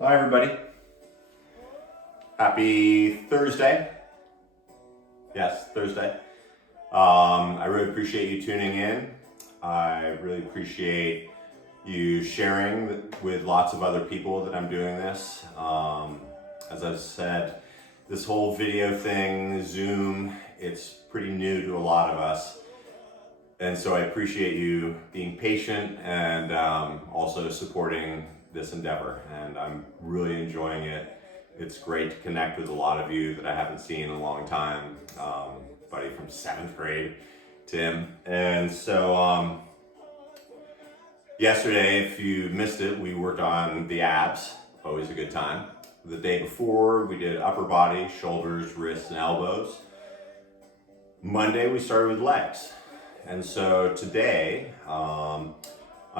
Hi everybody. Happy Thursday. Yes, Thursday. I really appreciate you tuning in. I really appreciate you sharing with lots of other people that I'm doing this. As I've said, this whole video thing, Zoom, it's pretty new to a lot of us. And so I appreciate you being patient and also supporting this endeavor. And I'm really enjoying it. It's great to connect with a lot of you that I haven't seen in a long time. Buddy from 7th grade, Tim. And so yesterday, if you missed it, we worked on the abs. Always a good time. The day before, we did upper body, shoulders, wrists, and elbows. Monday, we started with legs. And so today, I'm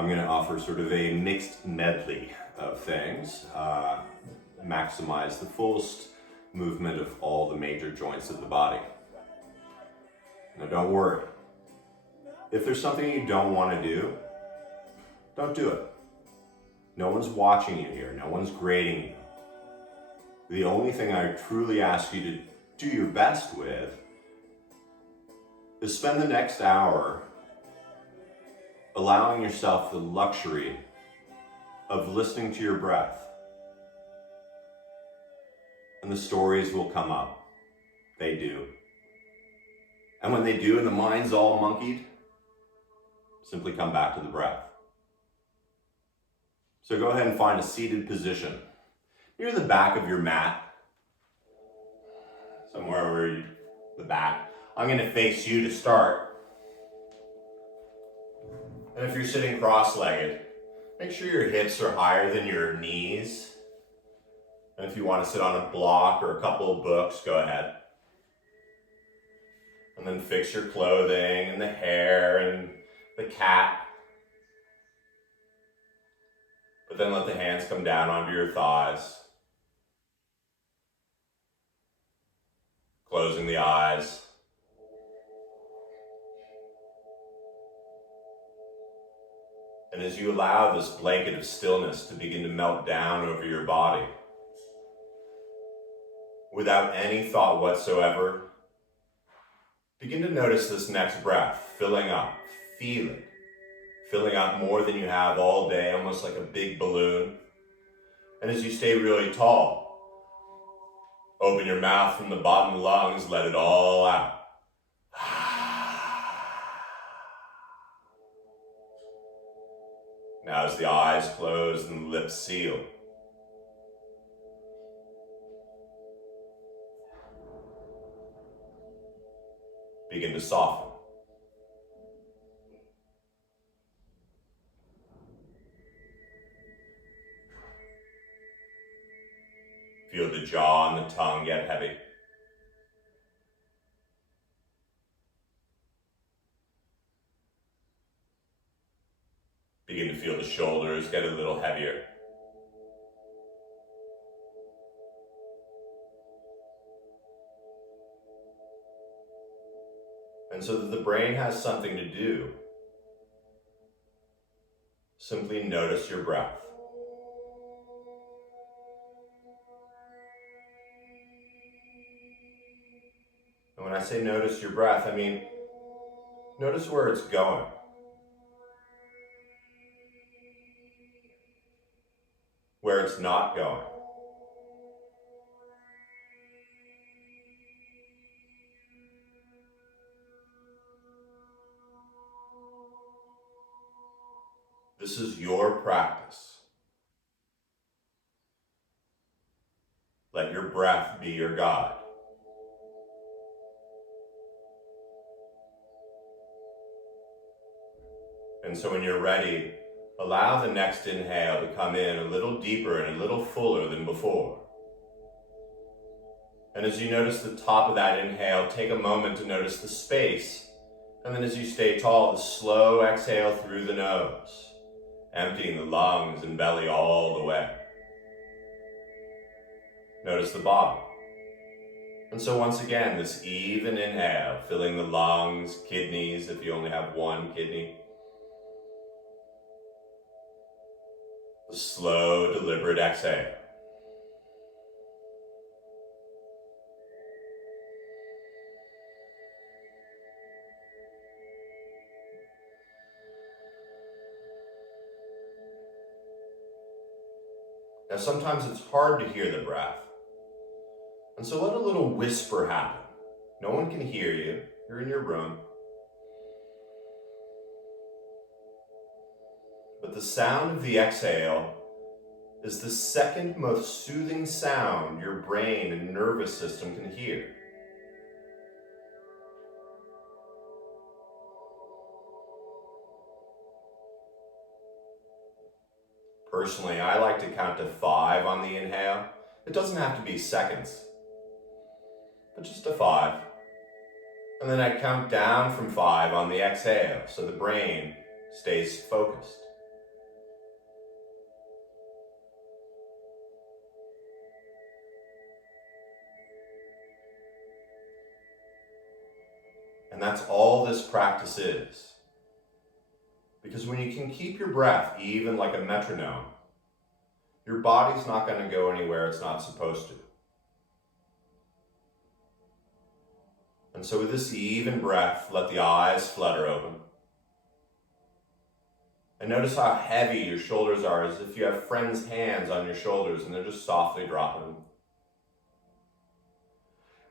going to offer sort of a mixed medley of things, maximize the fullest movement of all the major joints of the body. Now don't worry. If there's something you don't want to do, don't do it. No one's watching you here. No one's grading you. The only thing I truly ask you to do your best with is spend the next hour allowing yourself the luxury of listening to your breath. And the stories will come up. They do. And when they do and the mind's all monkeyed, simply come back to the breath. So go ahead and find a seated position near the back of your mat, somewhere where the back. I'm going to face you to start. And if you're sitting cross-legged, make sure your hips are higher than your knees. And if you want to sit on a block or a couple of books, go ahead. And then fix your clothing and the hair and the cap. But then let the hands come down onto your thighs. Closing the eyes. And as you allow this blanket of stillness to begin to melt down over your body, without any thought whatsoever, begin to notice this next breath filling up. Feel it. Filling up more than you have all day, almost like a big balloon. And as you stay really tall, open your mouth from the bottom lungs, let it all out. Now as the eyes close and the lips seal, begin to soften. Feel the jaw and the tongue get heavy. Begin to feel the shoulders get a little heavier. And so that the brain has something to do, simply notice your breath. And when I say notice your breath, I mean notice where it's going. Where it's not going. This is your practice. Let your breath be your guide. And so when you're ready, allow the next inhale to come in a little deeper and a little fuller than before. And as you notice the top of that inhale, take a moment to notice the space. And then as you stay tall, the slow exhale through the nose, emptying the lungs and belly all the way. Notice the bottom. And so once again, this even inhale, filling the lungs, kidneys, if you only have one kidney. The slow, deliberate exhale. Now sometimes it's hard to hear the breath, and so let a little whisper happen. No one can hear you, you're in your room. But the sound of the exhale is the second most soothing sound your brain and nervous system can hear. Personally, I like to count to 5 on the inhale. It doesn't have to be seconds, but just to 5. And then I count down from 5 on the exhale, so the brain stays focused. And that's all this practice is. Because when you can keep your breath even like a metronome, your body's not going to go anywhere it's not supposed to. And so with this even breath, let the eyes flutter open. And notice how heavy your shoulders are, as if you have friends' hands on your shoulders and they're just softly dropping.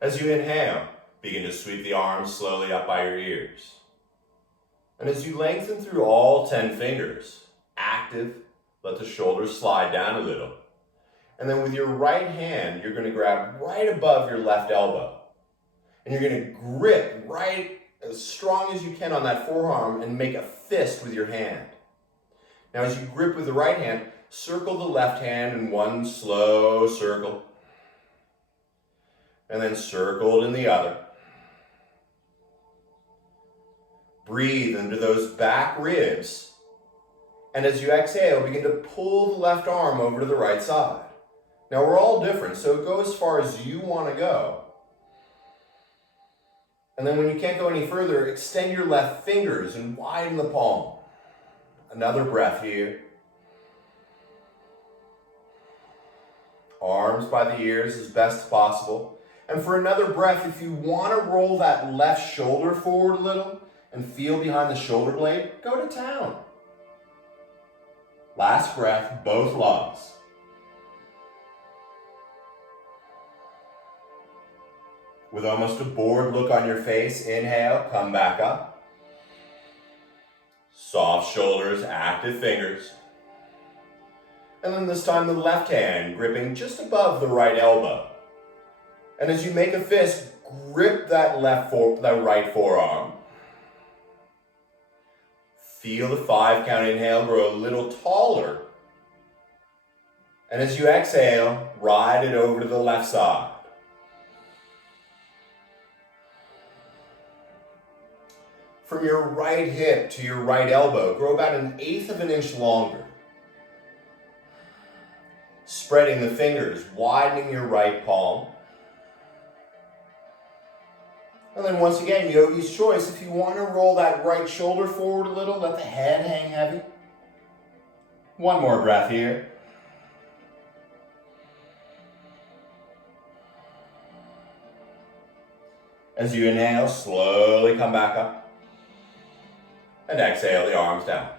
As you inhale, begin to sweep the arms slowly up by your ears. And as you lengthen through all 10 fingers, active, let the shoulders slide down a little. And then with your right hand, you're going to grab right above your left elbow. And you're going to grip right as strong as you can on that forearm and make a fist with your hand. Now as you grip with the right hand, circle the left hand in one slow circle. And then circle it in the other. Breathe into those back ribs. And as you exhale, begin to pull the left arm over to the right side. Now we're all different, so go as far as you want to go. And then when you can't go any further, extend your left fingers and widen the palm. Another breath here. Arms by the ears as best possible. And for another breath, if you want to roll that left shoulder forward a little and feel behind the shoulder blade, go to town. Last breath, both lungs. With almost a bored look on your face, inhale, come back up. Soft shoulders, active fingers. And then this time the left hand gripping just above the right elbow. And as you make a fist, grip that right forearm. Feel the 5 count inhale grow a little taller. And as you exhale, ride it over to the left side. From your right hip to your right elbow, grow about 1/8 of an inch longer. Spreading the fingers, widening your right palm. And then once again, yogi's choice. If you want to roll that right shoulder forward a little, let the head hang heavy. One more breath here. As you inhale, slowly come back up. And exhale the arms down.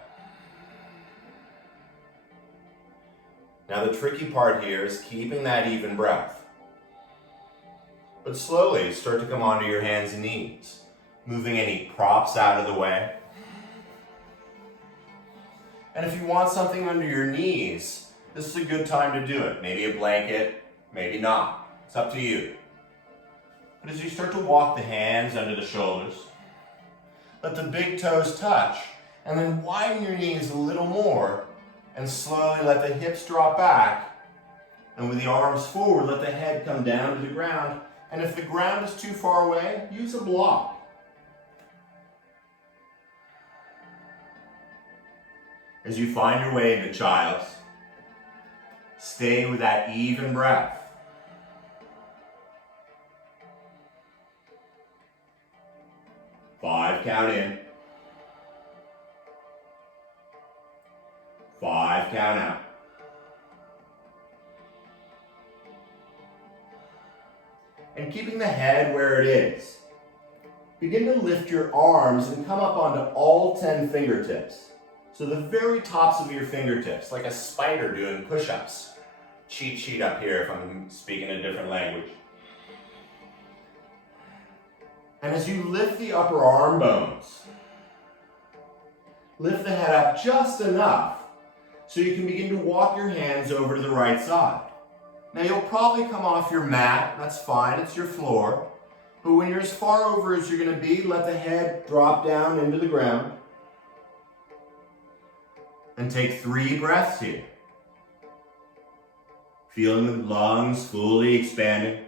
Now the tricky part here is keeping that even breath. But slowly start to come onto your hands and knees, moving any props out of the way. And if you want something under your knees, this is a good time to do it. Maybe a blanket, maybe not. It's up to you. But as you start to walk the hands under the shoulders, let the big toes touch, and then widen your knees a little more, and slowly let the hips drop back. And with the arms forward, let the head come down to the ground. And if the ground is too far away, use a block. As you find your way into child's, stay with that even breath. Five count in. 5 count out. And keeping the head where it is. Begin to lift your arms and come up onto all 10 fingertips. So the very tops of your fingertips, like a spider doing push-ups. cheat sheet up here if I'm speaking a different language. And as you lift the upper arm bones, lift the head up just enough so you can begin to walk your hands over to the right side. Now you'll probably come off your mat, that's fine, it's your floor. But when you're as far over as you're going to be, let the head drop down into the ground. And take 3 breaths here. Feeling the lungs fully expanding.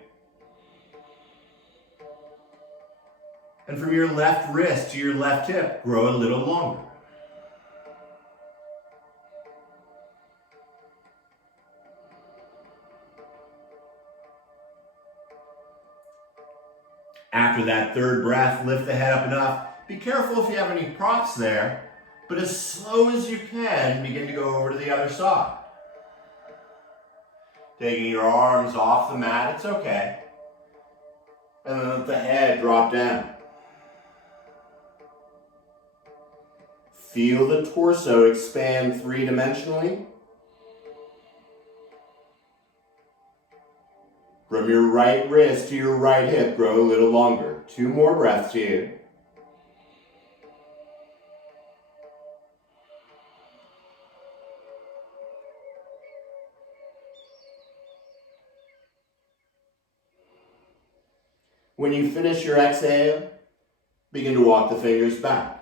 And from your left wrist to your left hip, grow a little longer. After that 3rd breath, lift the head up enough. Be careful if you have any props there, but as slow as you can, begin to go over to the other side. Taking your arms off the mat, it's okay. And then let the head drop down. Feel the torso expand 3-dimensionally. From your right wrist to your right hip, grow a little longer. 2 more breaths here. When you finish your exhale, begin to walk the fingers back.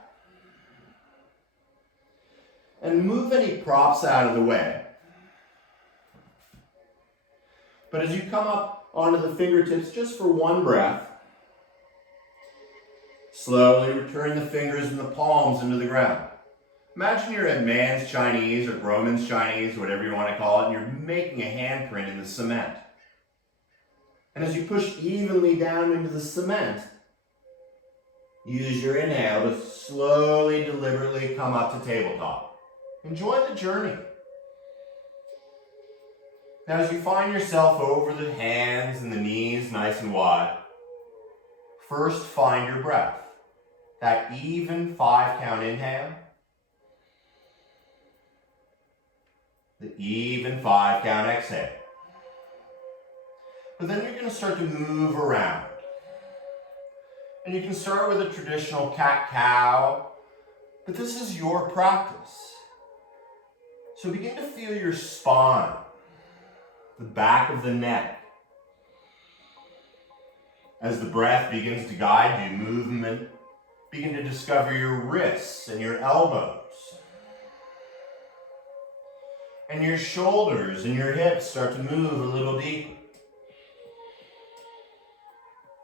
And move any props out of the way. But as you come up onto the fingertips just for 1 breath, slowly return the fingers and the palms into the ground. Imagine you're at man's Chinese or Roman's Chinese, whatever you want to call it, and you're making a handprint in the cement. And as you push evenly down into the cement, use your inhale to slowly, deliberately come up to tabletop. Enjoy the journey. Now as you find yourself over the hands and the knees nice and wide, first find your breath. That even 5-count inhale. The even 5-count exhale. But then you're going to start to move around. And you can start with a traditional cat-cow, but this is your practice. So begin to feel your spine, the back of the neck. As the breath begins to guide you, movement, begin to discover your wrists and your elbows. And your shoulders and your hips start to move a little deeper.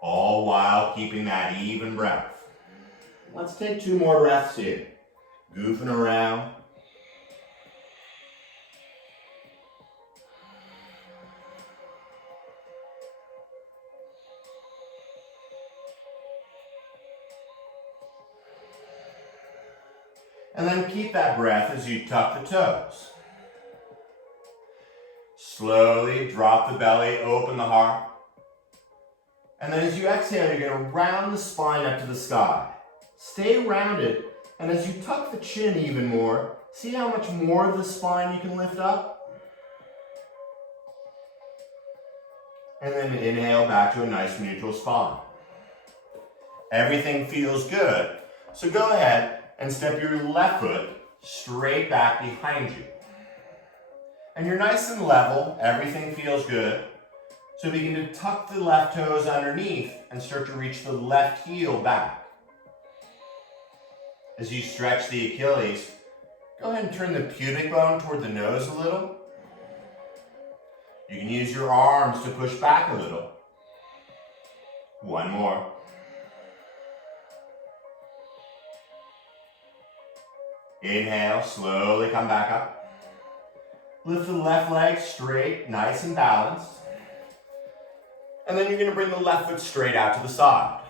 All while keeping that even breath. Let's take 2 more breaths here. Goofing around. And then keep that breath as you tuck the toes. Slowly drop the belly, open the heart. And then as you exhale, you're going to round the spine up to the sky. Stay rounded, and as you tuck the chin even more, see how much more of the spine you can lift up? And then inhale back to a nice neutral spine. Everything feels good, so go ahead and step your left foot straight back behind you. And you're nice and level, everything feels good. So begin to tuck the left toes underneath and start to reach the left heel back. As you stretch the Achilles, go ahead and turn the pubic bone toward the nose a little. You can use your arms to push back a little. 1 more. Inhale, slowly come back up. Lift the left leg straight, nice and balanced. And then you're going to bring the left foot straight out to the side.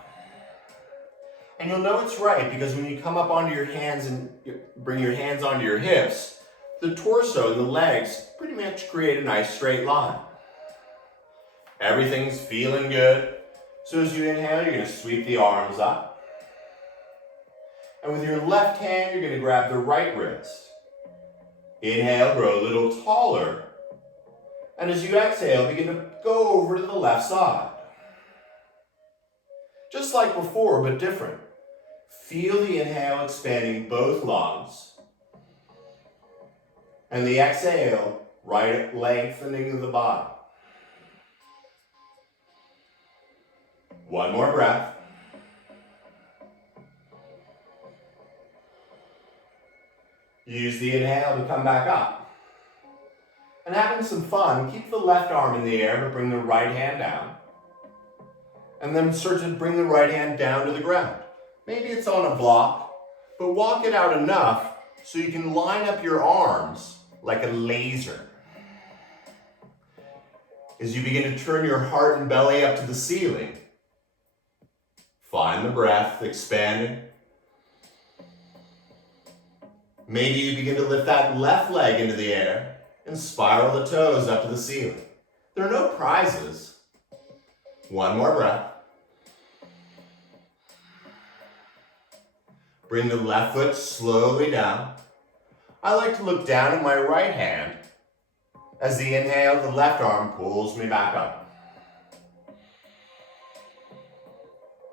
And you'll know it's right because when you come up onto your hands and bring your hands onto your hips, the torso and the legs pretty much create a nice straight line. Everything's feeling good. So as you inhale, you're going to sweep the arms up. And with your left hand, you're going to grab the right wrist. Inhale, grow a little taller. And as you exhale, begin to go over to the left side. Just like before, but different. Feel the inhale expanding both lungs. And the exhale, right lengthening the body. One more breath. Use the inhale to come back up. And having some fun, keep the left arm in the air, but bring the right hand down. And then start to bring the right hand down to the ground. Maybe it's on a block, but walk it out enough so you can line up your arms like a laser. As you begin to turn your heart and belly up to the ceiling, find the breath expanding. Maybe you begin to lift that left leg into the air and spiral the toes up to the ceiling. There are no prizes. One more breath. Bring the left foot slowly down. I like to look down at my right hand. As the inhale, the left arm pulls me back up.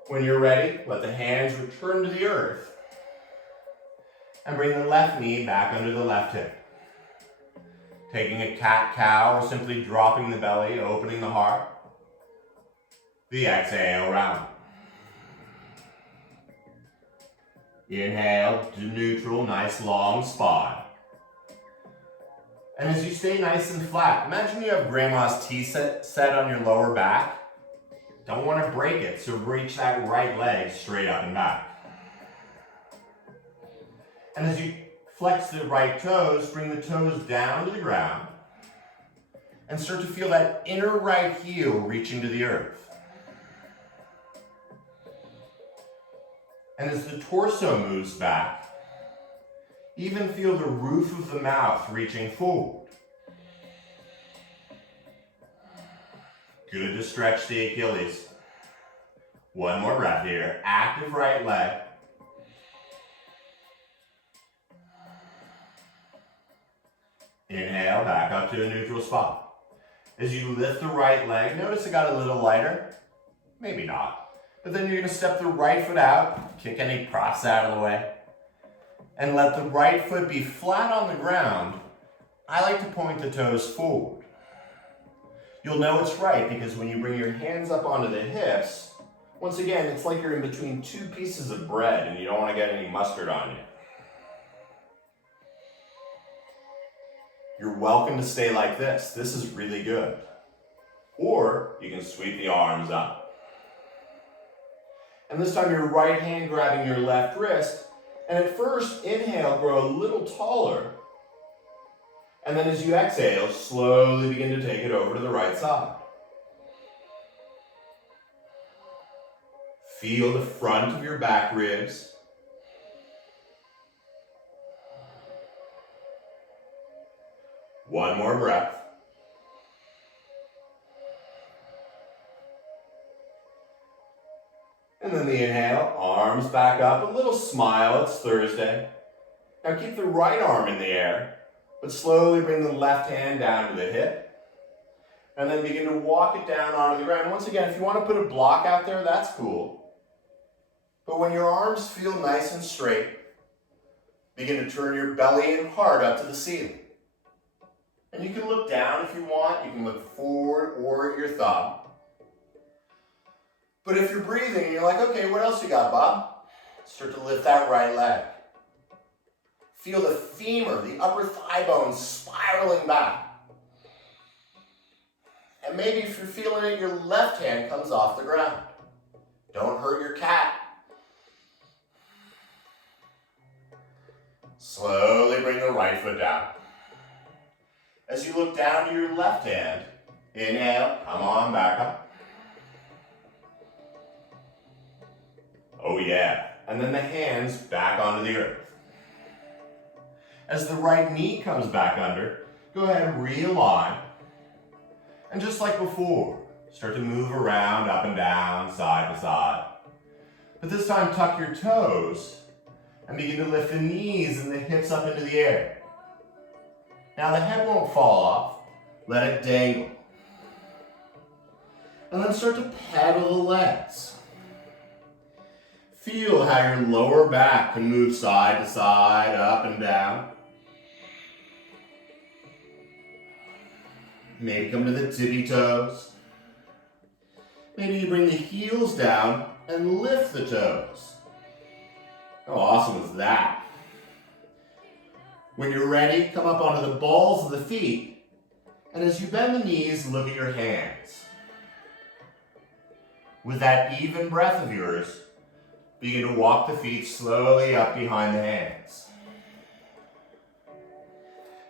When you're ready, let the hands return to the earth. And bring the left knee back under the left hip. Taking a cat-cow or simply dropping the belly, opening the heart. The exhale round. Inhale to neutral, nice long spine. And as you stay nice and flat, imagine you have grandma's tea set on your lower back. Don't want to break it, so reach that right leg straight up and back. And as you flex the right toes, bring the toes down to the ground and start to feel that inner right heel reaching to the earth. And as the torso moves back, even feel the roof of the mouth reaching forward. Good to stretch the Achilles. One more breath here. Active right leg. Inhale, back up to a neutral spot. As you lift the right leg, notice it got a little lighter. Maybe not. But then you're going to step the right foot out, kick any props out of the way, and let the right foot be flat on the ground. I like to point the toes forward. You'll know it's right because when you bring your hands up onto the hips, once again, it's like you're in between two pieces of bread and you don't want to get any mustard on you. You're welcome to stay like this. This is really good. Or you can sweep the arms up. And this time your right hand grabbing your left wrist. And at first, inhale, grow a little taller. And then as you exhale, slowly begin to take it over to the right side. Feel the front of your back ribs. One more breath. And then the inhale, arms back up, a little smile, it's Thursday. Now keep the right arm in the air, but slowly bring the left hand down to the hip. And then begin to walk it down onto the ground. Once again, if you want to put a block out there, that's cool. But when your arms feel nice and straight, begin to turn your belly and heart up to the ceiling. And you can look down if you want, you can look forward or at your thumb. But if you're breathing and you're like, okay, what else you got, Bob? Start to lift that right leg. Feel the femur, the upper thigh bone spiraling back. And maybe if you're feeling it, your left hand comes off the ground. Don't hurt your cat. Slowly bring the right foot down. As you look down to your left hand, inhale, come on back up. Oh yeah, and then the hands back onto the earth. As the right knee comes back under, go ahead and realign. And just like before, start to move around, up and down, side to side. But this time tuck your toes and begin to lift the knees and the hips up into the air. Now the head won't fall off, Let it dangle. And then start to pedal the legs. Feel how your lower back can move side to side, up and down. Maybe come to the tippy toes. Maybe you bring the heels down and lift the toes. How awesome is that? When you're ready, come up onto the balls of the feet, and as you bend the knees, look at your hands. With that even breath of yours, begin to walk the feet slowly up behind the hands.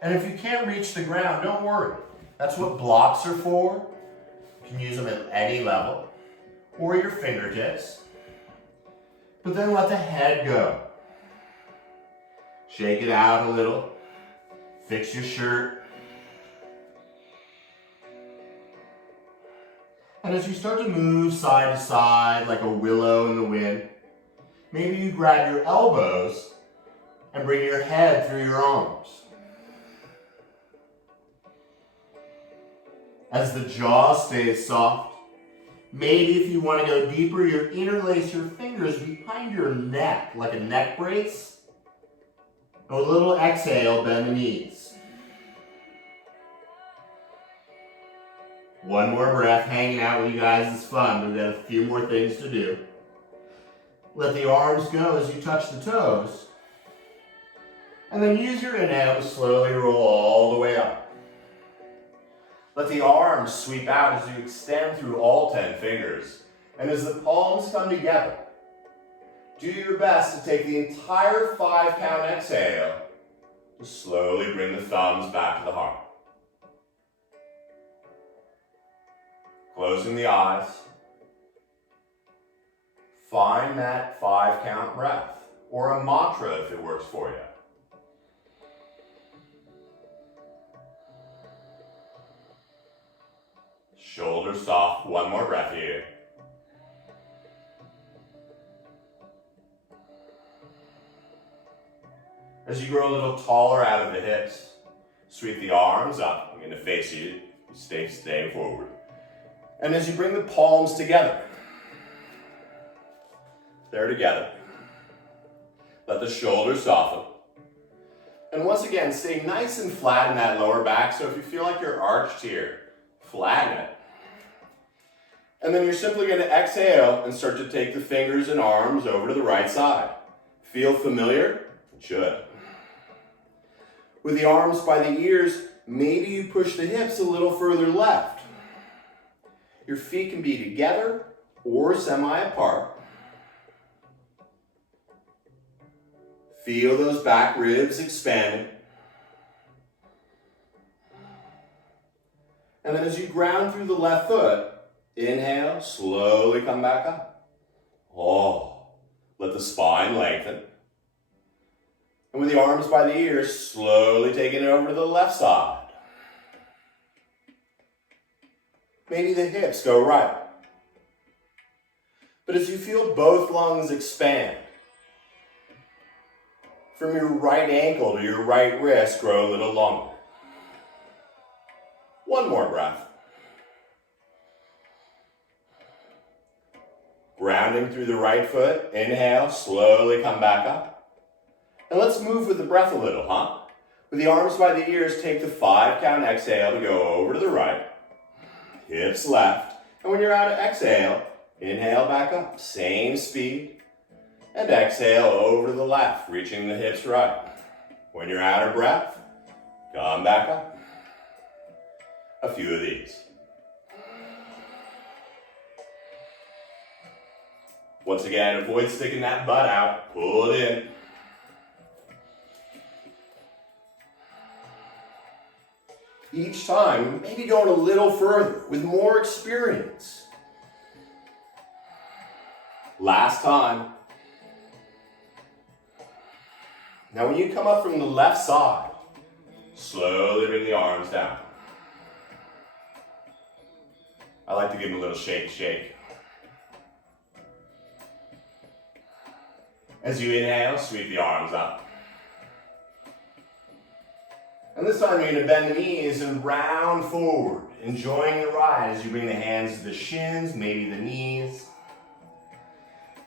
And if you can't reach the ground, don't worry. That's what blocks are for. You can use them at any level, or your fingertips. But then let the head go. Shake it out a little. Fix your shirt. And as you start to move side to side like a willow in the wind, maybe you grab your elbows and bring your head through your arms. As the jaw stays soft, maybe if you want to go deeper, you interlace your fingers behind your neck like a neck brace. A little exhale, bend the knees. One more breath, hanging out with you guys is fun. We've got a few more things to do. Let the arms go as you touch the toes. And then use your inhale to slowly roll all the way up. Let the arms sweep out as you extend through all 10 fingers. And as the palms come together, do your best to take the entire 5-count exhale to slowly bring the thumbs back to the heart. Closing the eyes. Find that 5-count breath, or a mantra if it works for you. Shoulders soft, one more breath here. As you grow a little taller out of the hips, sweep the arms up. I'm going to face you. Stay forward. And as you bring the palms together, they're together. Let the shoulders soften. And once again, stay nice and flat in that lower back. So if you feel like you're arched here, flatten it. And then you're simply going to exhale and start to take the fingers and arms over to the right side. Feel familiar? It should. With the arms by the ears, maybe you push the hips a little further left. Your feet can be together or semi-apart. Feel those back ribs expanding. And then as you ground through the left foot, inhale, slowly come back up. Let the spine lengthen. And with the arms by the ears, slowly taking it over to the left side. Maybe the hips go right. But as you feel both lungs expand, from your right ankle to your right wrist, grow a little longer. One more breath. Grounding through the right foot, inhale, slowly come back up. And let's move with the breath a little, huh? With the arms by the ears, take the 5-count exhale to go over to the right. Hips left. And when you're out of exhale, inhale back up. Same speed. And exhale over to the left, reaching the hips right. When you're out of breath, come back up. A few of these. Once again, avoid sticking that butt out. Pull it in. Each time, maybe going a little further with more experience. Last time. Now when you come up from the left side, slowly bring the arms down. I like to give them a little shake. As you inhale, sweep the arms up. And this time you're going to bend the knees and round forward, enjoying the ride as you bring the hands to the shins, maybe the knees.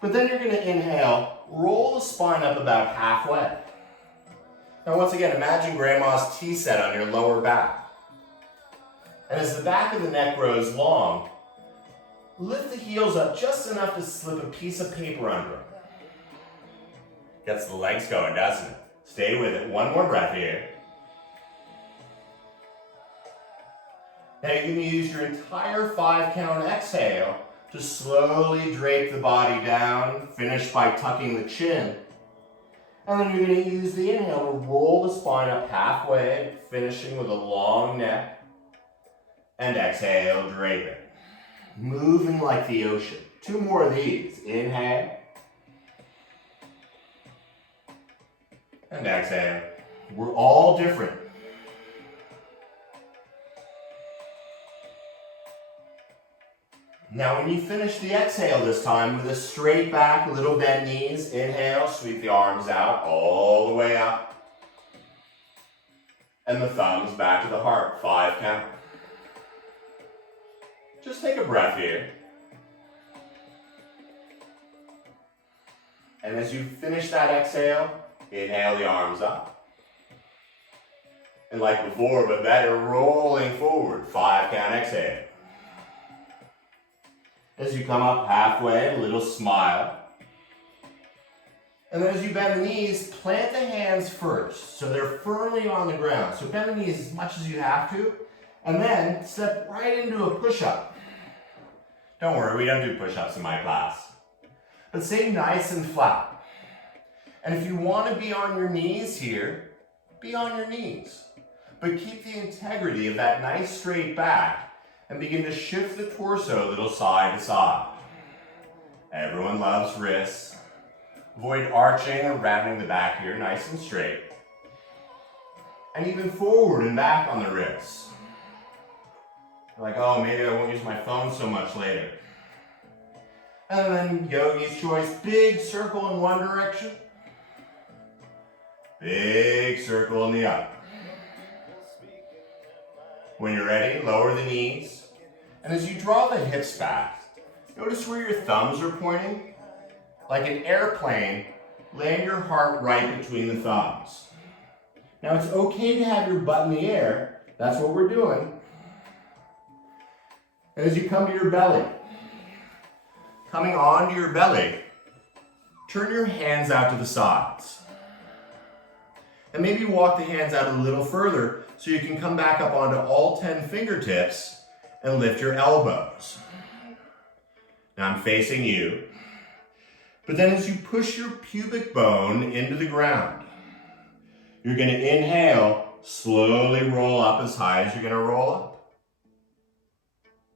But then you're going to inhale, roll the spine up about halfway. Now once again, imagine grandma's tea set on your lower back. And as the back of the neck grows long, lift the heels up just enough to slip a piece of paper under them. Gets the legs going, doesn't it? Stay with it. One more breath here. Now you're going to use your entire 5-count exhale to slowly drape the body down, finish by tucking the chin. And then you're going to use the inhale to roll the spine up halfway, finishing with a long neck. And exhale, drape it. Moving like the ocean. 2 more of these. Inhale. And exhale. We're all different. Now when you finish the exhale this time with a straight back, little bent knees, inhale, sweep the arms out all the way up. And the thumbs back to the heart, 5 count. Just take a breath here. And as you finish that exhale, inhale the arms up. And like before, but better, rolling forward, 5 count exhale. As you come up halfway, a little smile. And then as you bend the knees, plant the hands first, so they're firmly on the ground. So bend the knees as much as you have to, and then step right into a push-up. Don't worry, we don't do push-ups in my class. But stay nice and flat. And if you want to be on your knees here, be on your knees. But keep the integrity of that nice straight back and begin to shift the torso a little side to side. Everyone loves wrists. Avoid arching or rounding the back here, nice and straight. And even forward and back on the wrists. You're like, oh, maybe I won't use my phone so much later. And then yogi's choice, big circle in one direction. Big circle in the other. When you're ready, lower the knees. And as you draw the hips back, notice where your thumbs are pointing. Like an airplane, land your heart right between the thumbs. Now it's okay to have your butt in the air. That's what we're doing. And as you come to your belly, coming onto your belly, turn your hands out to the sides. And maybe walk the hands out a little further so you can come back up onto all 10 fingertips and lift your elbows. Now I'm facing you. But then as you push your pubic bone into the ground, you're going to inhale, slowly roll up as high as you're going to roll up.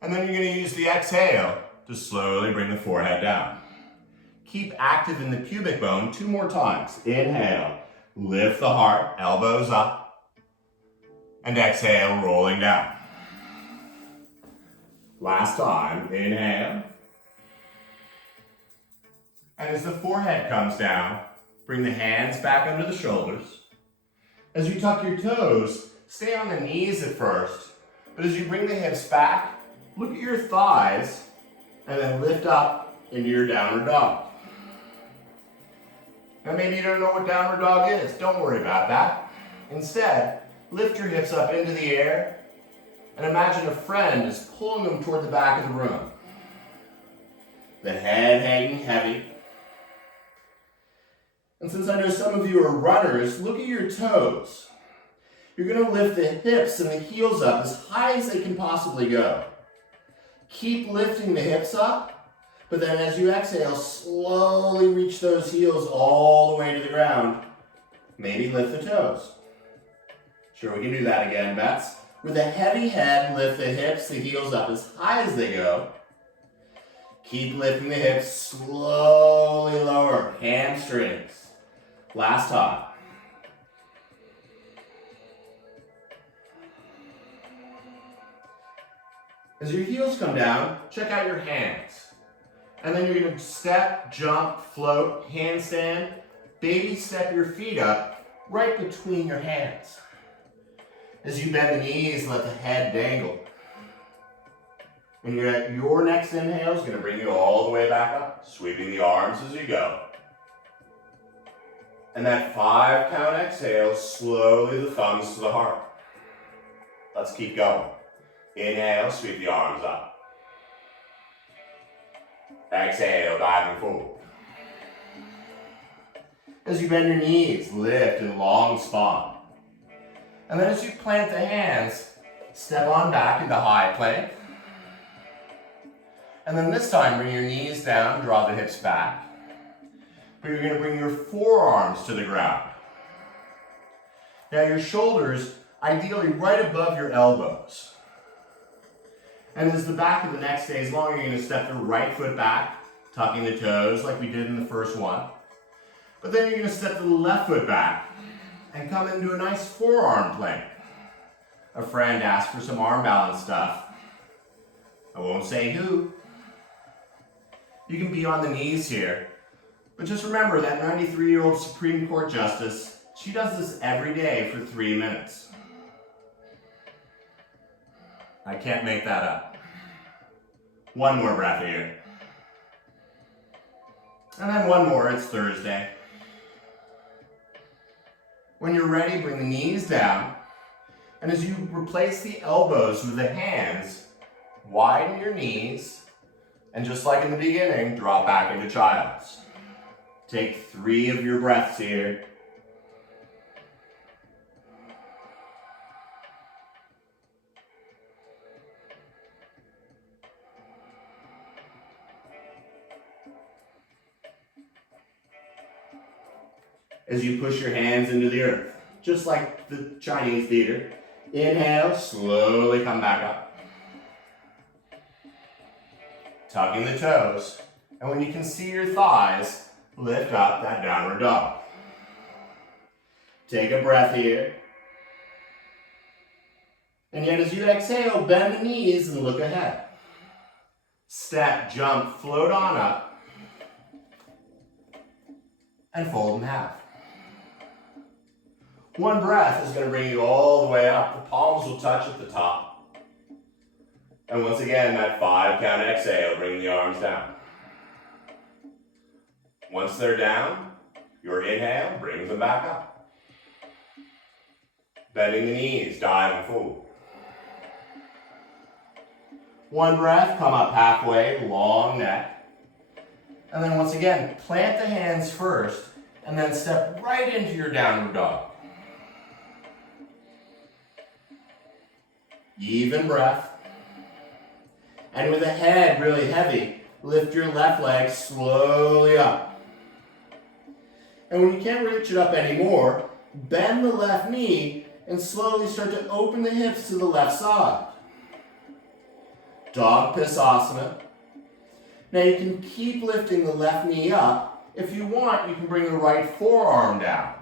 And then you're going to use the exhale to slowly bring the forehead down. Keep active in the pubic bone 2 more times. Inhale, lift the heart, elbows up. And exhale, rolling down. Last time, inhale. And as the forehead comes down, bring the hands back under the shoulders. As you tuck your toes, stay on the knees at first, but as you bring the hips back, look at your thighs, and then lift up into your downward dog. Now maybe you don't know what downward dog is. Don't worry about that. Instead, lift your hips up into the air, and imagine a friend is pulling them toward the back of the room. The head hanging heavy. And since I know some of you are runners, look at your toes. You're going to lift the hips and the heels up as high as they can possibly go. Keep lifting the hips up, but then as you exhale, slowly reach those heels all the way to the ground. Maybe lift the toes. Sure, we can do that again, Bets. With a heavy head, lift the hips, the heels up as high as they go. Keep lifting the hips, slowly lower, hamstrings. Last time. As your heels come down, check out your hands. And then you're going to step, jump, float, handstand, baby step your feet up right between your hands. As you bend the knees, let the head dangle. And your next inhale is going to bring you all the way back up, sweeping the arms as you go. And that 5 count exhale, slowly the thumbs to the heart. Let's keep going. Inhale, sweep the arms up. Exhale, diving forward. As you bend your knees, lift in long span. And then as you plant the hands, step on back into high plank. And then this time, bring your knees down, draw the hips back. But you're going to bring your forearms to the ground. Now your shoulders, ideally right above your elbows. And as the back of the neck stays long, you're going to step the right foot back, tucking the toes like we did in the first one. But then you're going to step the left foot back and come into a nice forearm plank. A friend asked for some arm balance stuff. I won't say who. You can be on the knees here. But just remember that 93-year-old Supreme Court Justice, she does this every day for 3 minutes. I can't make that up. One more breath here. And then one more, it's Thursday. When you're ready, bring the knees down. And as you replace the elbows with the hands, widen your knees. And just like in the beginning, drop back into child's. Take 3 of your breaths here. As you push your hands into the earth, just like the Chinese theater. Inhale, slowly come back up. Tucking the toes. And when you can see your thighs, lift up that downward dog. Take a breath here. And yet as you exhale, bend the knees and look ahead. Step, jump, float on up. And fold in half. One breath is going to bring you all the way up. The palms will touch at the top. And once again, that 5 count exhale, bring the arms down. Once they're down, your inhale brings them back up. Bending the knees, diving forward. One breath, come up halfway, long neck. And then once again, plant the hands first, and then step right into your downward dog. Even breath. And with the head really heavy, lift your left leg slowly up. And when you can't reach it up anymore, bend the left knee and slowly start to open the hips to the left side. Dog Pisasana. Now you can keep lifting the left knee up. If you want, you can bring the right forearm down.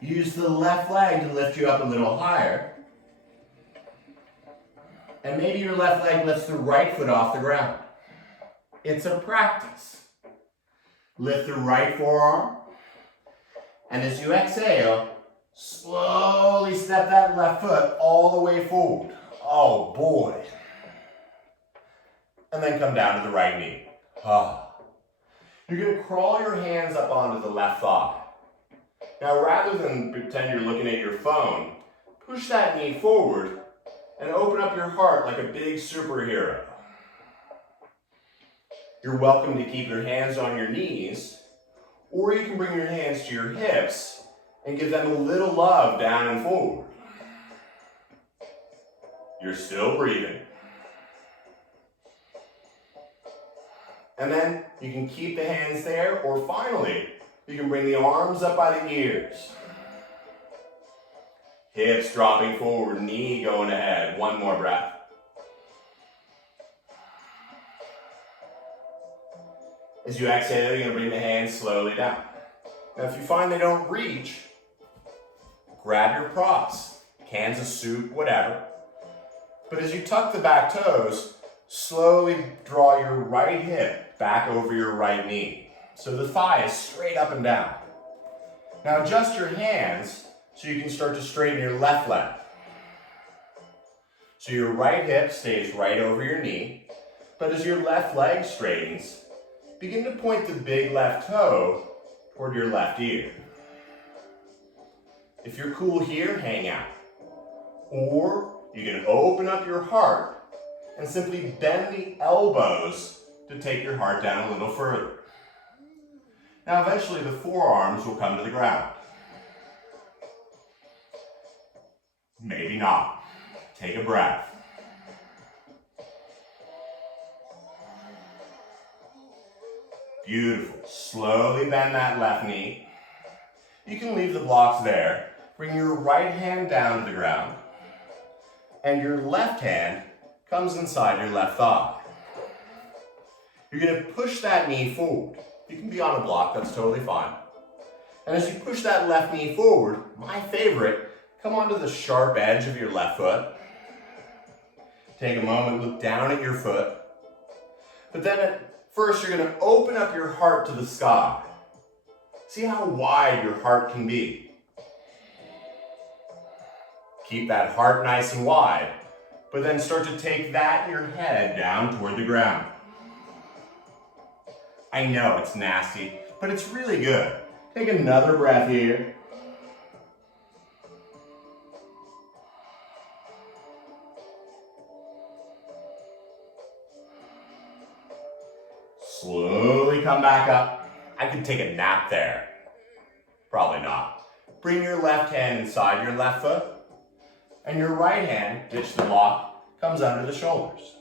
Use the left leg to lift you up a little higher. And maybe your left leg lifts the right foot off the ground. It's a practice. Lift the right forearm. And as you exhale, slowly step that left foot all the way forward. Oh boy. And then come down to the right knee. You're going to crawl your hands up onto the left thigh. Now rather than pretend you're looking at your phone, push that knee forward and open up your heart like a big superhero. You're welcome to keep your hands on your knees, or you can bring your hands to your hips and give them a little love down and forward. You're still breathing. And then you can keep the hands there, or finally, you can bring the arms up by the ears. Hips dropping forward, knee going ahead. One more breath. As you exhale, you're going to bring the hands slowly down. Now, if you find they don't reach, grab your props, cans of soup, whatever. But as you tuck the back toes, slowly draw your right hip back over your right knee. So the thigh is straight up and down. Now adjust your hands so you can start to straighten your left leg. So your right hip stays right over your knee, but as your left leg straightens, begin to point the big left toe toward your left ear. If you're cool here, hang out. Or you can open up your heart and simply bend the elbows to take your heart down a little further. Now eventually the forearms will come to the ground. Maybe not. Take a breath. Beautiful. Slowly bend that left knee. You can leave the blocks there. Bring your right hand down to the ground. And your left hand comes inside your left thigh. You're going to push that knee forward. You can be on a block, that's totally fine. And as you push that left knee forward, my favorite, come onto the sharp edge of your left foot. Take a moment, look down at your foot. But then at first you're going to open up your heart to the sky. See how wide your heart can be. Keep that heart nice and wide, but then start to take that your head down toward the ground. I know it's nasty, but it's really good. Take another breath here. Slowly come back up. I could take a nap there. Probably not. Bring your left hand inside your left foot, and your right hand, ditch the block, comes under the shoulders.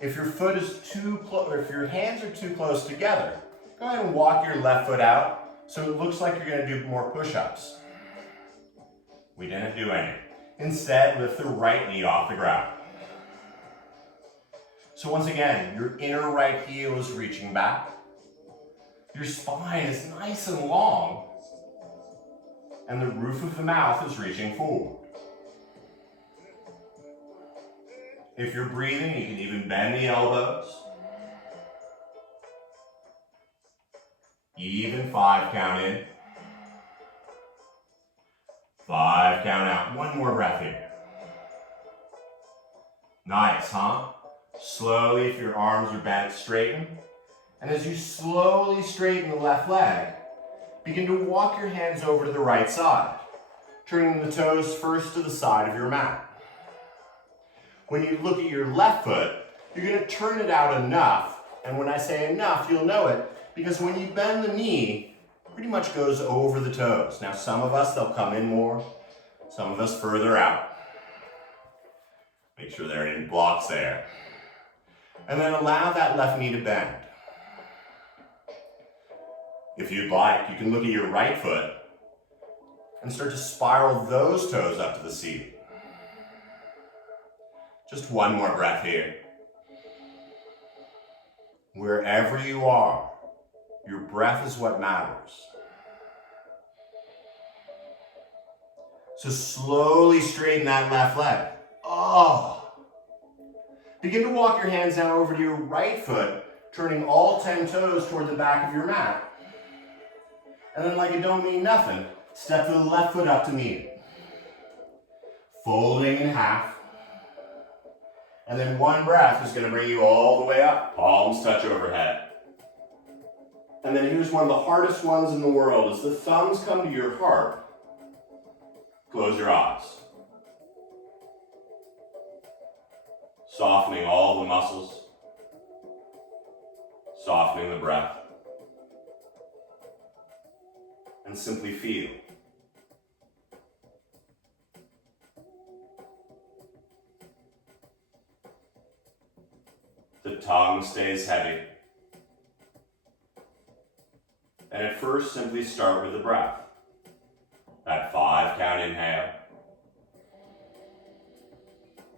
If your foot is too close, or if your hands are too close together, go ahead and walk your left foot out so it looks like you're going to do more push-ups. We didn't do any. Instead, lift the right knee off the ground. So once again, your inner right heel is reaching back. Your spine is nice and long, and the roof of the mouth is reaching forward. If you're breathing, you can even bend the elbows. Even 5 count in. 5 count out. One more breath here. Nice, huh? Slowly, if your arms are bent, straighten. And as you slowly straighten the left leg, begin to walk your hands over to the right side, turning the toes first to the side of your mat. When you look at your left foot, you're going to turn it out enough. And when I say enough, you'll know it, because when you bend the knee, it pretty much goes over the toes. Now, some of us, they'll come in more. Some of us further out. Make sure there aren't any blocks there. And then allow that left knee to bend. If you'd like, you can look at your right foot and start to spiral those toes up to the ceiling. Just one more breath here. Wherever you are, your breath is what matters. So slowly straighten that left leg. Oh. Begin to walk your hands now over to your right foot, turning all 10 toes toward the back of your mat. And then, like it don't mean nothing, step the left foot up to meet it. Folding in half. And then one breath is going to bring you all the way up. Palms touch overhead. And then here's one of the hardest ones in the world. As the thumbs come to your heart, close your eyes. Softening all the muscles. Softening the breath. And simply feel. The tongue stays heavy. And at first, simply start with the breath. That 5 count inhale.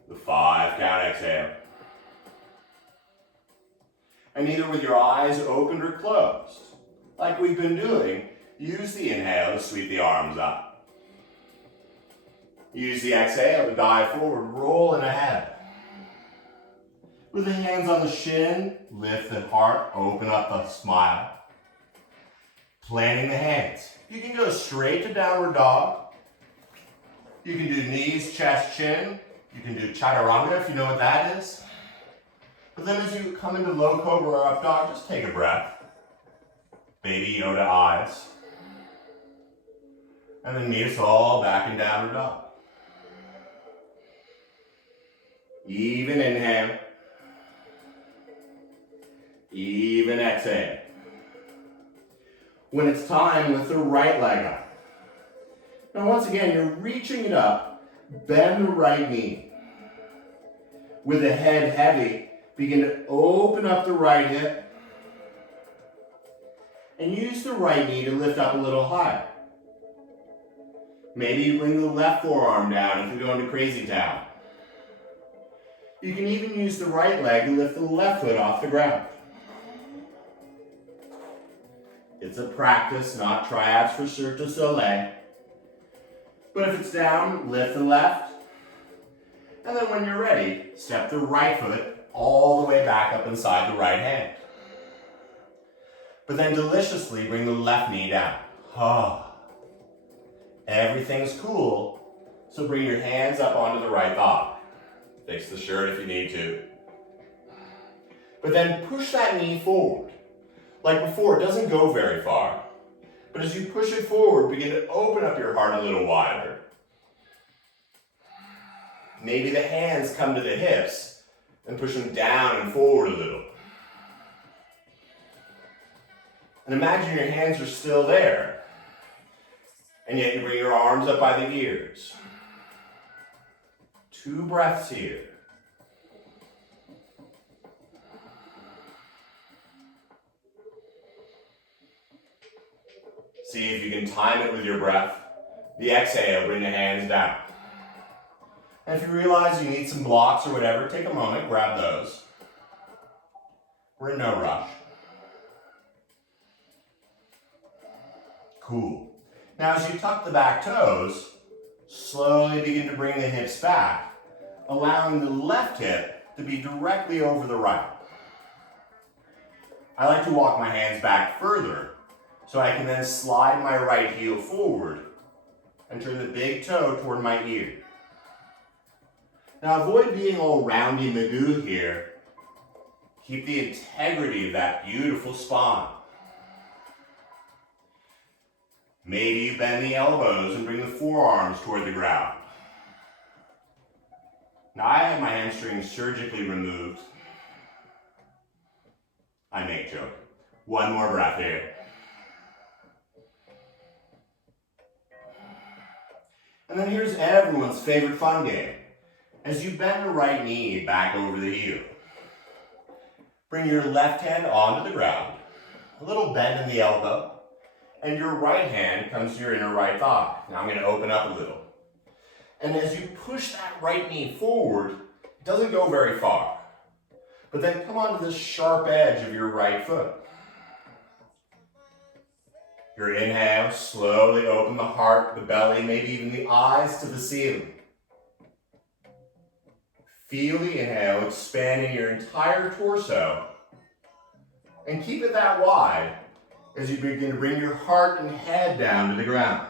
The 5 count exhale. And either with your eyes opened or closed, like we've been doing, use the inhale to sweep the arms up. Use the exhale to dive forward, rolling ahead. With the hands on the shin, lift the heart, open up a smile. Planting the hands. You can go straight to downward dog. You can do knees, chest, chin. You can do chaturanga if you know what that is. But then as you come into low cobra or up dog, just take a breath. Baby Yoda eyes. And then meet us all back in downward dog. Even inhale. Even exhale. When it's time, lift the right leg up. Now once again, you're reaching it up. Bend the right knee. With the head heavy, begin to open up the right hip. And use the right knee to lift up a little higher. Maybe you bring the left forearm down if you're going to crazy town. You can even use the right leg to lift the left foot off the ground. It's a practice, not tryouts for Cirque du Soleil. But if it's down, lift the left. And then when you're ready, step the right foot all the way back up inside the right hand. But then deliciously bring the left knee down. Everything's cool, so bring your hands up onto the right thigh. Fix the shirt if you need to. But then push that knee forward. Like before, it doesn't go very far. But as you push it forward, begin to open up your heart a little wider. Maybe the hands come to the hips and push them down and forward a little. And imagine your hands are still there. And yet you bring your arms up by the ears. 2 breaths here. See if you can time it with your breath. The exhale, bring the hands down. And if you realize you need some blocks or whatever, take a moment, grab those. We're in no rush. Cool. Now as you tuck the back toes, slowly begin to bring the hips back, allowing the left hip to be directly over the right. I like to walk my hands back further, so I can then slide my right heel forward and turn the big toe toward my ear. Now avoid being all roundy magoo here. Keep the integrity of that beautiful spine. Maybe you bend the elbows and bring the forearms toward the ground. Now I have my hamstrings surgically removed. I make joke. One more breath here. And then here's everyone's favorite fun game. As you bend the right knee back over the heel, bring your left hand onto the ground, a little bend in the elbow, and your right hand comes to your inner right thigh. Now I'm going to open up a little. And as you push that right knee forward, it doesn't go very far. But then come onto the sharp edge of your right foot. Your inhale, slowly open the heart, the belly, maybe even the eyes to the ceiling. Feel the inhale expanding your entire torso. And keep it that wide as you begin to bring your heart and head down to the ground.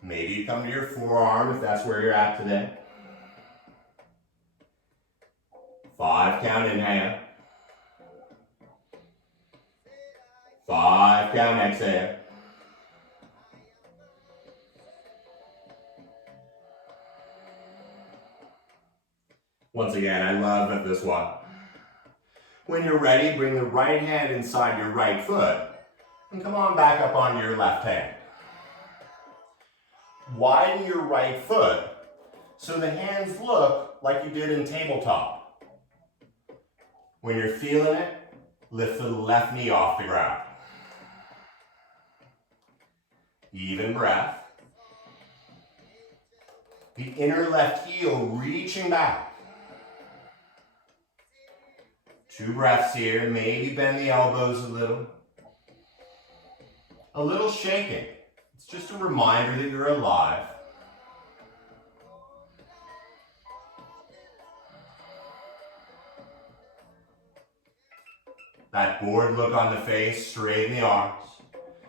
Maybe you come to your forearm if that's where you're at today. 5 count inhale. 5 count exhale. Once again, I love this one. When you're ready, bring the right hand inside your right foot and come on back up onto your left hand. Widen your right foot so the hands look like you did in tabletop. When you're feeling it, lift the left knee off the ground. Even breath. The inner left heel reaching back. 2 breaths here, maybe bend the elbows a little. A little shaking. It's just a reminder that you're alive. That bored look on the face, straighten the arms,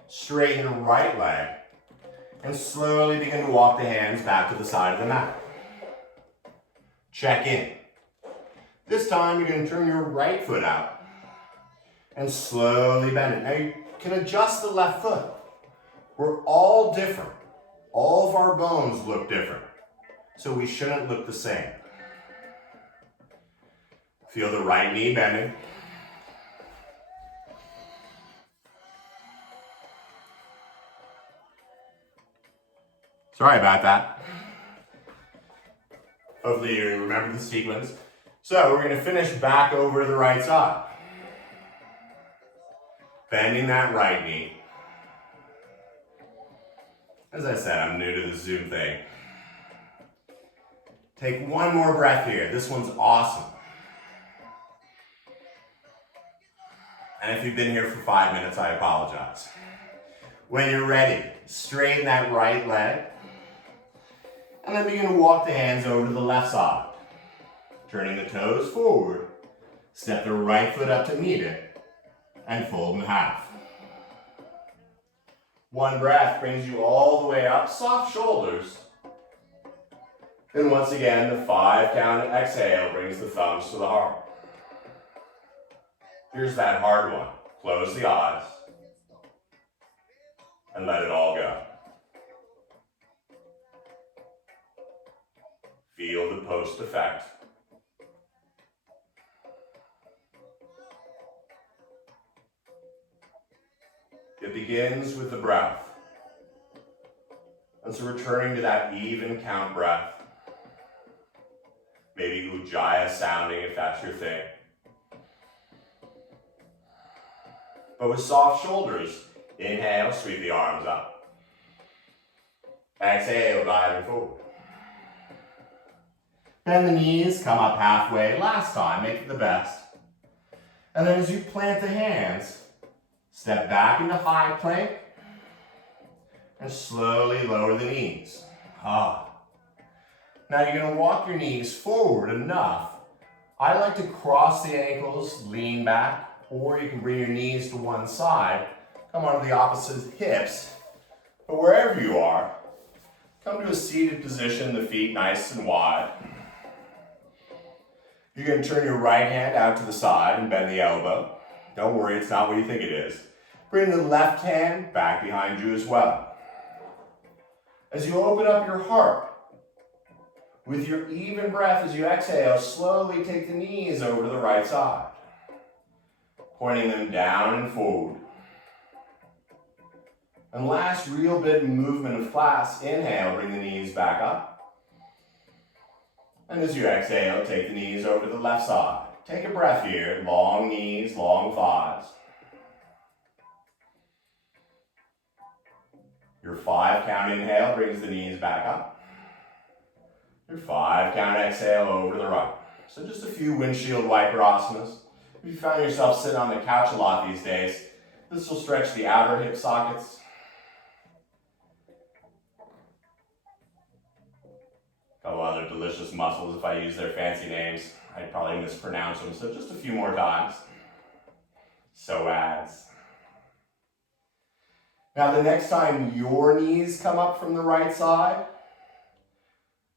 straighten the right leg, and slowly begin to walk the hands back to the side of the mat. Check in. This time you're going to turn your right foot out and slowly bend it. Now you can adjust the left foot. We're all different. All of our bones look different, so we shouldn't look the same. Feel the right knee bending. Sorry about that. Hopefully you remember the sequence. So we're going to finish back over to the right side. Bending that right knee. As I said, I'm new to the Zoom thing. Take one more breath here. This one's awesome. And if you've been here for 5 minutes, I apologize. When you're ready, straighten that right leg. And then begin to walk the hands over to the left side. Turning the toes forward. Step the right foot up to meet it. And fold in half. One breath brings you all the way up, soft shoulders. Then once again, the 5 count exhale brings the thumbs to the heart. Here's that hard one. Close the eyes and let it all go. Feel the post effect. It begins with the breath. And so returning to that even count breath. Maybe Ujjayi sounding if that's your thing. But with soft shoulders, inhale, sweep the arms up. Exhale, gliding forward. Bend the knees, come up halfway. Last time, make it the best. And then as you plant the hands, step back into high plank and slowly lower the knees. Now you're going to walk your knees forward enough. I like to cross the ankles, lean back, or you can bring your knees to one side, come onto the opposite hips. But wherever you are, come to a seated position, the feet nice and wide. You're going to turn your right hand out to the side and bend the elbow. Don't worry, it's not what you think it is. Bring the left hand back behind you as well. As you open up your heart, with your even breath as you exhale, slowly take the knees over to the right side, pointing them down and forward. And last real bit movement of class, inhale, bring the knees back up. And as you exhale, take the knees over to the left side. Take a breath here, long knees, long thighs. Your 5 count inhale brings the knees back up. Your 5 count exhale over to the right. So just a few windshield wiper asanas. If you found yourself sitting on the couch a lot these days, this will stretch the outer hip sockets. A couple other delicious muscles, if I use their fancy names, I'd probably mispronounce them, so just a few more times. Psoas. Now the next time your knees come up from the right side,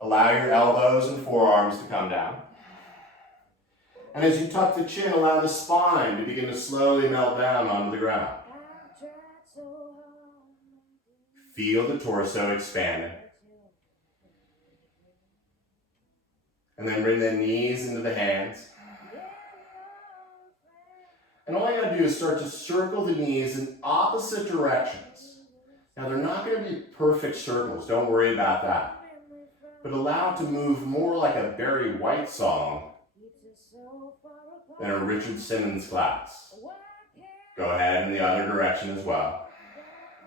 allow your elbows and forearms to come down. And as you tuck the chin, allow the spine to begin to slowly melt down onto the ground. Feel the torso expanding. And then bring the knees into the hands. And all you gotta do is start to circle the knees in opposite directions. Now they're not gonna be perfect circles, don't worry about that. But allow it to move more like a Barry White song than a Richard Simmons class. Go ahead in the other direction as well.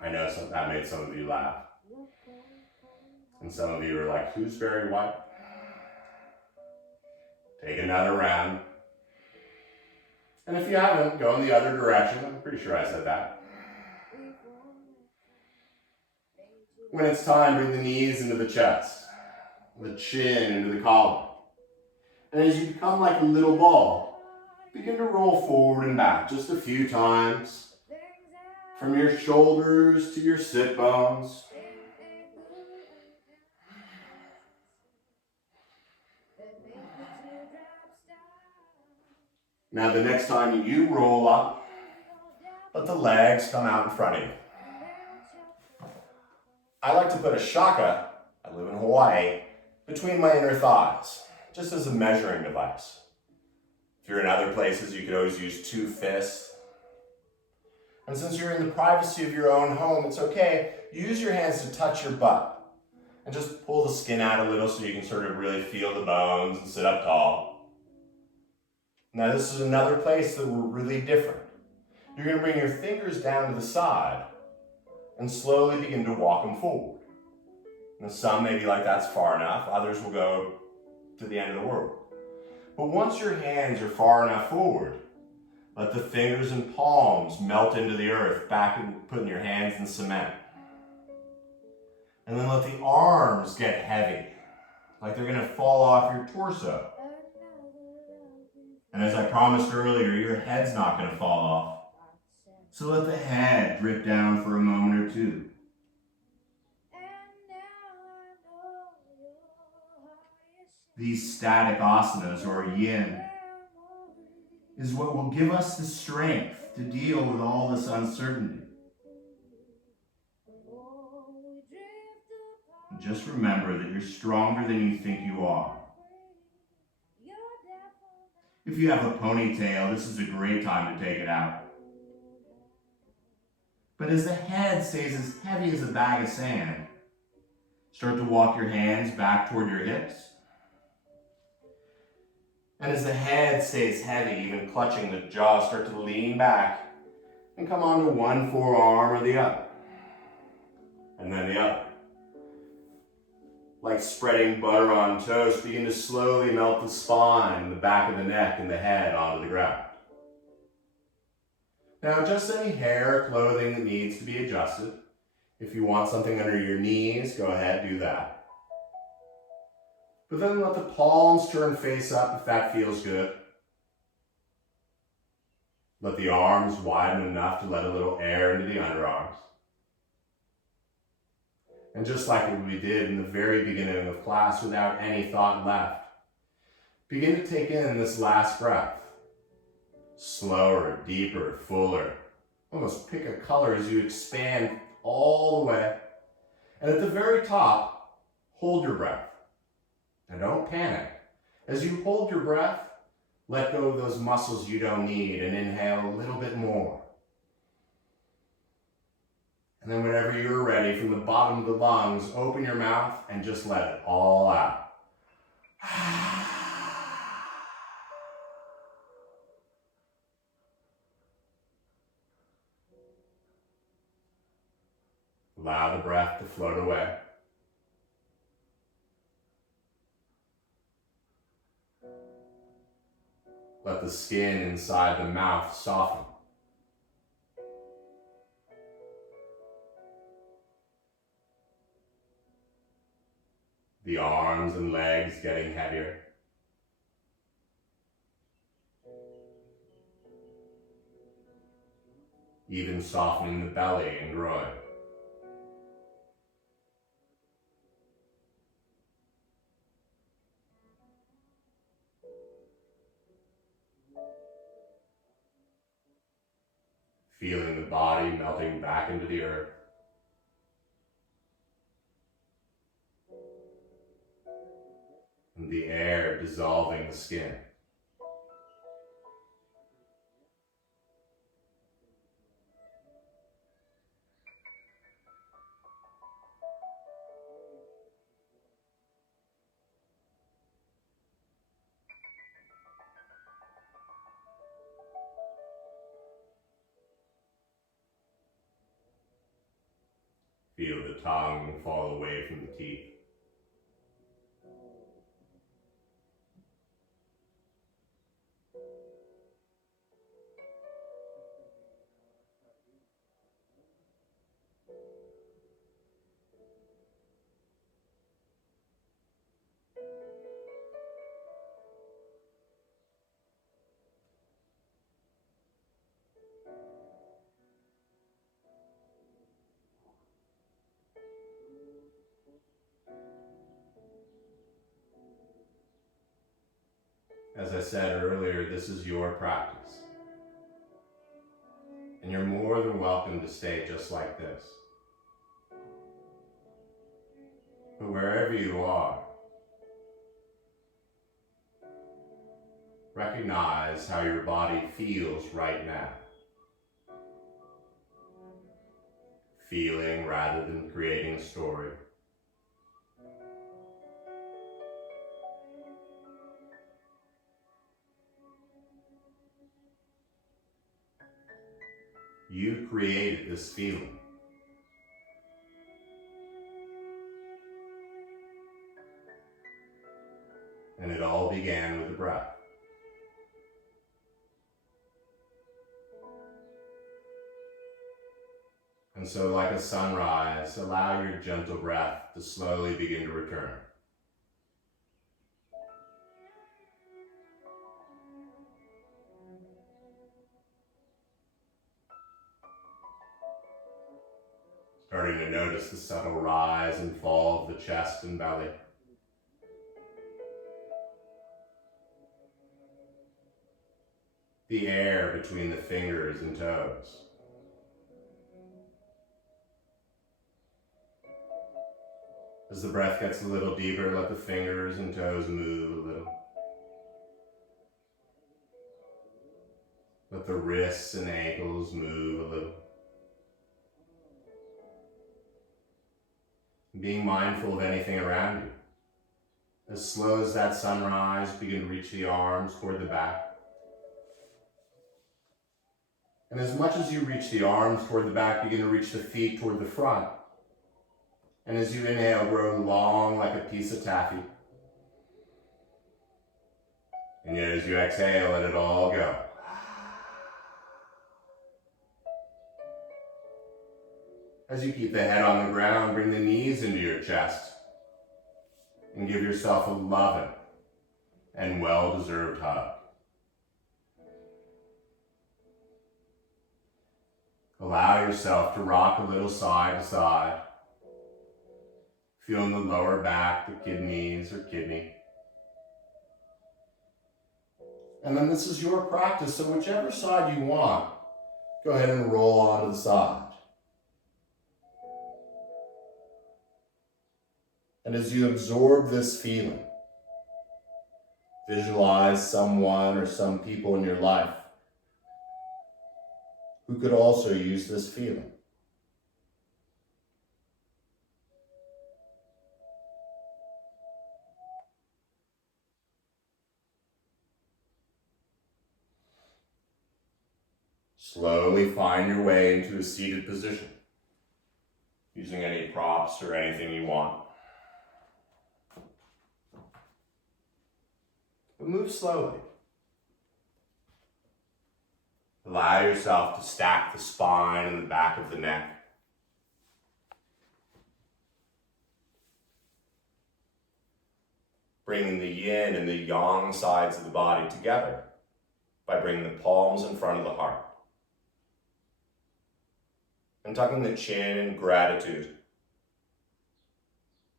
I know that made some of you laugh. And some of you are like, who's Barry White? Take another round. And if you haven't, go in the other direction. I'm pretty sure I said that. When it's time, bring the knees into the chest, the chin into the collar. And as you become like a little ball, Begin to roll forward and back just a few times. From your shoulders to your sit bones. Now the next time you roll up, let the legs come out in front of you. I like to put a shaka, I live in Hawaii, between my inner thighs, just as a measuring device. If you're in other places, you could always use 2 fists. And since you're in the privacy of your own home, it's okay. Use your hands to touch your butt. And just pull the skin out a little so you can sort of really feel the bones and sit up tall. Now this is another place that we're really different. You're going to bring your fingers down to the side and slowly begin to walk them forward. Now some may be like that's far enough, others will go to the end of the world. But once your hands are far enough forward, let the fingers and palms melt into the earth, back and putting your hands in cement. And then let the arms get heavy, like they're gonna fall off your torso. And as I promised earlier, your head's not gonna fall off. So let the head drip down for a moment or two. These static asanas, or yin, is what will give us the strength to deal with all this uncertainty. And just remember that you're stronger than you think you are. If you have a ponytail, this is a great time to take it out. But as the head stays as heavy as a bag of sand, start to walk your hands back toward your hips. And as the head stays heavy, even clutching the jaw, start to lean back and come onto one forearm or the other. And then the other. Like spreading butter on toast, begin to slowly melt the spine, the back of the neck, and the head onto the ground. Now, just any hair or clothing that needs to be adjusted. If you want something under your knees, go ahead, do that. But then let the palms turn face up if that feels good. Let the arms widen enough to let a little air into the underarms. And just like what we did in the very beginning of class without any thought left, begin to take in this last breath. Slower, deeper, fuller. Almost pick a color as you expand all the way. And at the very top, hold your breath. Now don't panic. As you hold your breath, let go of those muscles you don't need and inhale a little bit more. And then whenever you're ready, from the bottom of the lungs, open your mouth and just let it all out. Allow the breath to float away. Let the skin inside the mouth soften. The arms and legs getting heavier. Even softening the belly and groin. Feeling the body melting back into the earth. And the air dissolving the skin. Feel the tongue fall away from the teeth. As I said earlier, this is your practice. And you're more than welcome to stay just like this. But wherever you are, recognize how your body feels right now. Feeling rather than creating a story. You created this feeling. And it all began with the breath. And so like a sunrise, allow your gentle breath to slowly begin to return. Starting to notice the subtle rise and fall of the chest and belly. The air between the fingers and toes. As the breath gets a little deeper, let the fingers and toes move a little. Let the wrists and ankles move a little. Being mindful of anything around you. As slow as that sunrise, begin to reach the arms toward the back. And as much as you reach the arms toward the back, begin to reach the feet toward the front. And as you inhale, grow long like a piece of taffy. And yet as you exhale, let it all go. As you keep the head on the ground, bring the knees into your chest. And give yourself a loving and well-deserved hug. Allow yourself to rock a little side to side. Feeling the lower back, the kidneys or kidney. And then this is your practice, so whichever side you want, go ahead and roll onto the side. And as you absorb this feeling, visualize someone or some people in your life who could also use this feeling. Slowly find your way into a seated position, using any props or anything you want. But move slowly. Allow yourself to stack the spine and the back of the neck. Bringing the yin and the yang sides of the body together by bringing the palms in front of the heart. And tucking the chin in gratitude.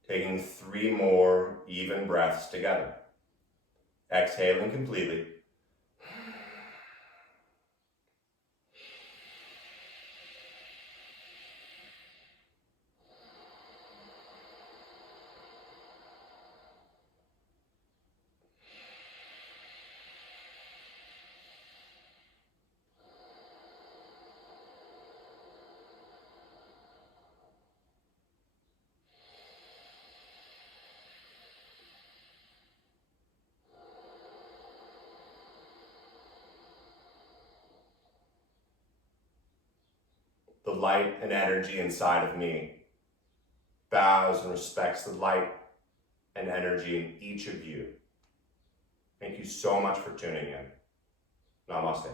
Taking 3 more even breaths together. Exhaling completely. The light and energy inside of me bows and respects the light and energy in each of you. Thank you so much for tuning in. Namaste.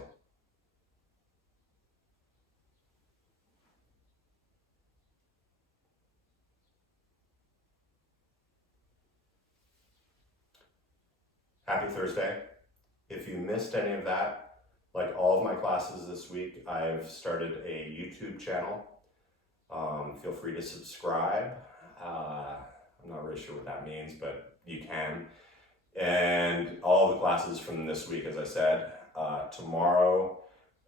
Happy Thursday. If you missed any of that, like all of my classes this week, I've started a YouTube channel. Feel free to subscribe. I'm not really sure what that means, but you can. And all the classes from this week, as I said, tomorrow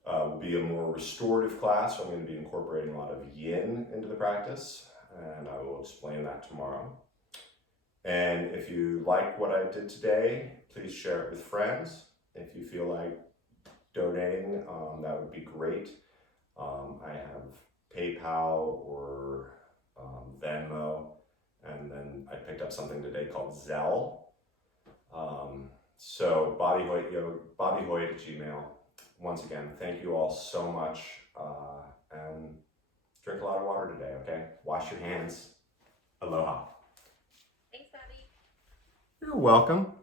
will be a more restorative class. So I'm going to be incorporating a lot of yin into the practice, and I will explain that tomorrow. And if you like what I did today, please share it with friends. If you feel like donating, that would be great. I have PayPal or Venmo, and then I picked up something today called Zelle. So Bobby Hoyt at Gmail. Once again, thank you all so much, and drink a lot of water today, okay? Wash your hands. Aloha. Thanks, Bobby. You're welcome.